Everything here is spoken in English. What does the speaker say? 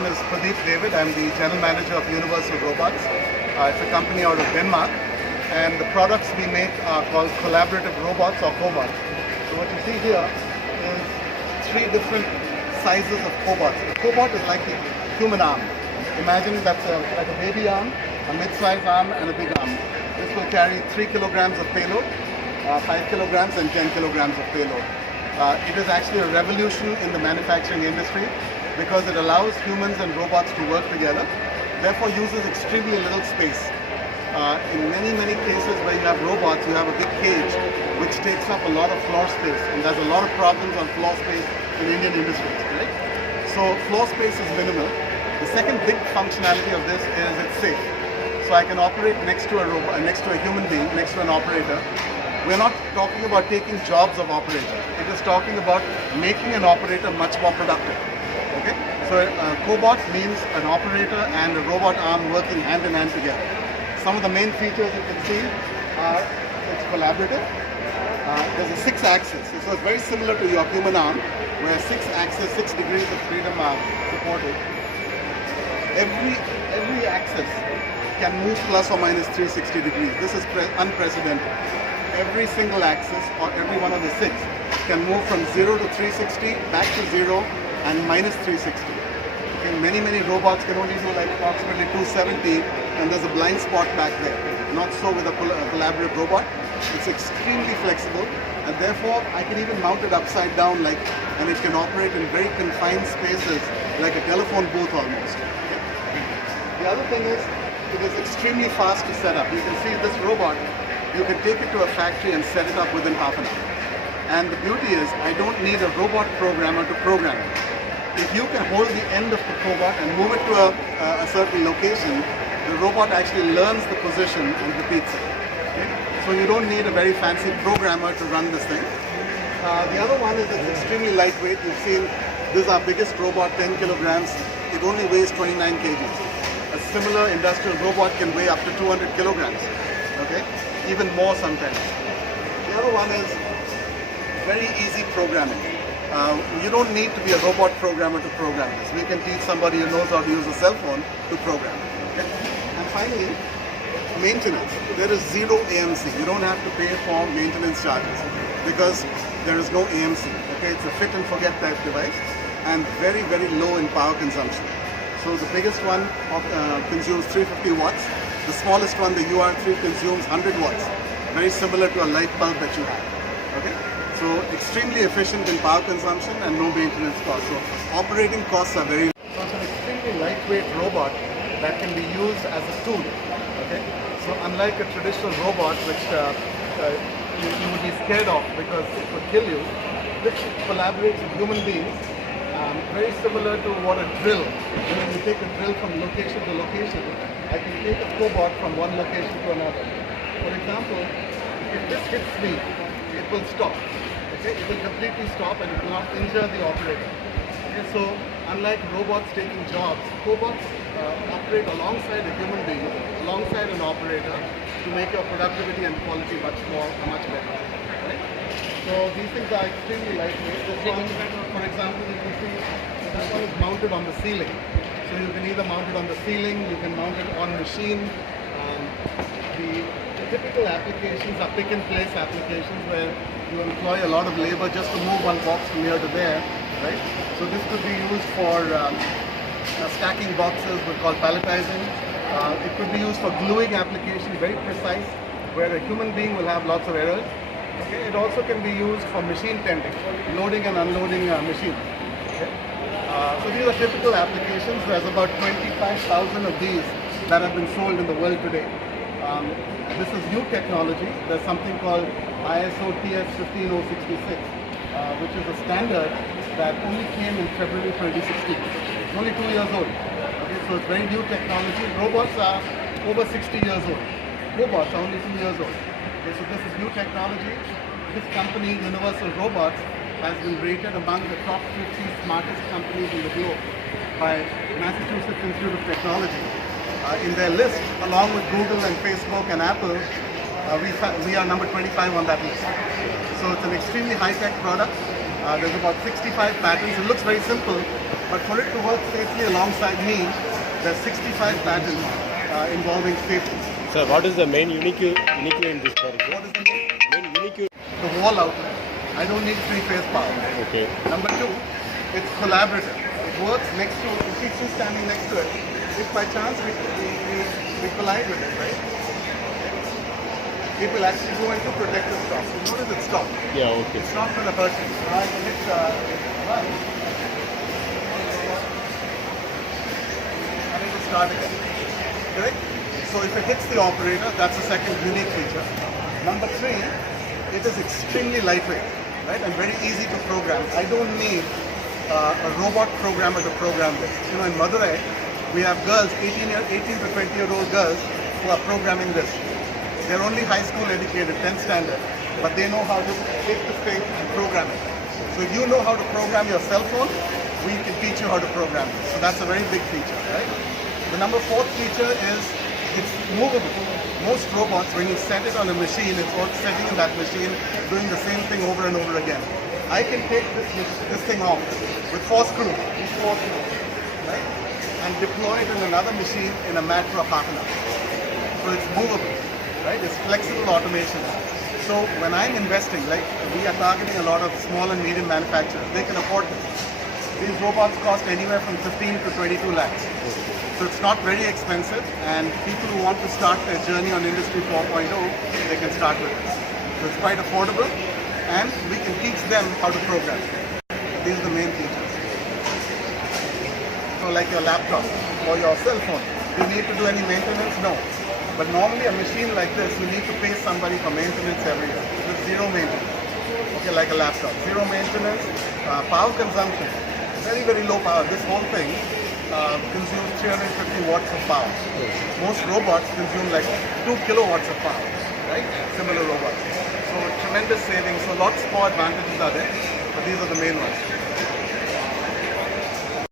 name is Pradeep David. I'm the General Manager of Universal Robots. It's a company out of Denmark. And the products we make are called collaborative robots or Cobots. So what you see here is 3 different sizes of Cobots. A Cobot is like the human arm. Imagine that's like a baby arm, a mid-sized arm, and a big arm. This will carry 3 kilograms of payload, 5 kilograms and 10 kilograms of payload. It is actually a revolution in the manufacturing industry because it allows humans and robots to work together, therefore uses extremely little space. In many cases where you have robots, you have a big cage which takes up a lot of floor space, and there's a lot of problems on floor space in Indian industries, right? So floor space is minimal. The second big functionality of this is it's safe. So I can operate next to a robot, next to a human being, next to an operator. We're not talking about taking jobs of operators. It is talking about making an operator much more productive. Okay? So Cobot means an operator and a robot arm working hand in hand together. Some of the main features you can see are it's collaborative. There's a 6-axis. So it's very similar to your human arm, where 6-axis, 6 degrees of freedom are supported. Every axis can move plus or minus 360 degrees. This is unprecedented. Every single axis, or every one of the 6, can move from 0 to 360, back to 0, and minus 360. Okay, many robots can only do like approximately 270, and there's a blind spot back there. Not so with a collaborative robot. It's extremely flexible, and therefore I can even mount it upside down, and it can operate in very confined spaces, like a telephone booth almost. Okay? The other thing is, it is extremely fast to set up. You can see this robot, you can take it to a factory and set it up within half an hour. And the beauty is, I don't need a robot programmer to program it. If you can hold the end of the Cobot and move it to a certain location, the robot actually learns the position and repeats it. Okay? So you don't need a very fancy programmer to run this thing. The other one is it's extremely lightweight. You've seen this is our biggest robot, 10 kilograms. It only weighs 29 kgs. A similar industrial robot can weigh up to 200 kilograms. Okay? Even more sometimes. The other one is very easy programming. You don't need to be a robot programmer to program this. We can teach somebody who knows how to use a cell phone to program it. Okay? And finally, maintenance. There is 0 AMC. You don't have to pay for maintenance charges because there is no AMC. Okay? It's a fit and forget type device and very low in power consumption. So the biggest one consumes 350 watts. The smallest one, the UR3, consumes 100 watts. Very similar to a light bulb that you have. Okay? So extremely efficient in power consumption and no maintenance costs. So operating costs are very low. So it's an extremely lightweight robot that can be used as a tool. Okay? So unlike a traditional robot, which you would be scared of because it would kill you, this collaborates with human beings. Very similar to what a drill. When you take a drill from location to location, I can take a Cobot from one location to another. For example, if this hits me, it will stop. Okay? It will completely stop and it will not injure the operator. Okay? So unlike robots taking jobs, Cobots operate alongside a human being, alongside an operator, to make your productivity and quality much better. Right? So these things are extremely lightweight. This one, for example, you can see this one is mounted on the ceiling. So you can either mount it on the ceiling, you can mount it on machine. The typical applications are pick-and-place applications where you employ a lot of labor just to move one box from here to there, right? So this could be used for stacking boxes, we call palletizing. It could be used for gluing applications, very precise, where a human being will have lots of errors. Okay? It also can be used for machine tending, loading and unloading machines. Okay? So these are typical applications. There's about 25,000 of these that have been sold in the world today. This is new technology. There's something called ISO TS 15066, which is a standard that only came in February 2016. It's only 2 years old. Okay, so it's very new technology. Robots are over 60 years old. Cobots are only 2 years old. Okay, so this is new technology. This company, Universal Robots, has been rated among the top 50 smartest companies in the globe by Massachusetts Institute of Technology. In their list, along with Google and Facebook and Apple, we are number 25 on that list. So it's an extremely high-tech product. There's about 65 patents. It looks very simple, But for it to work safely alongside me, there's 65 patents involving safety. Sir, what is the main unique in this product? What is the Main unique. The wall outlet. I don't need three-phase power. Okay. Number two, it's collaborative. It works next to, if you two standing next to it, if by chance we collide with it, right? It will actually go into protective stop. So notice it stopped. Yeah, okay. It's not going to hurt you. Now I can hit run. And it will start again. Correct? So if it hits the operator, that's the second unique feature. Number three, it is extremely lightweight, right? And very easy to program. I don't need a robot programmer to program this. You know, in Madurai, we have girls, 18 to 20-year-old girls who are programming this. They're only high school educated, 10th standard, but they know how to face-to-face and program it. So if you know how to program your cell phone, we can teach you how to program it. So that's a very big feature, right? The fourth feature is it's movable. Most robots, when you set it on a machine, it's all setting in that machine, doing the same thing over and over again. I can take this thing off with 4 screws, these 4 screws, right? And deploy it in another machine in a matter of half an hour. So it's movable, right? It's flexible automation. So when I'm investing, like we are targeting a lot of small and medium manufacturers, they can afford this. These robots cost anywhere from 15 to 22 lakhs. So it's not very expensive, and people who want to start their journey on Industry 4.0, they can start with this. So it's quite affordable, and we can teach them how to program. These are the main features. So like your laptop or your cell phone, do you need to do any maintenance? No. But normally a machine like this, you need to pay somebody for maintenance every year. It's zero maintenance. Okay, like a laptop. Zero maintenance, power consumption, very, very low power. This whole thing consumes 350 watts of power. Most robots consume like 2 kilowatts of power, right? Similar robots. So tremendous savings. So lots more advantages are there, but these are the main ones.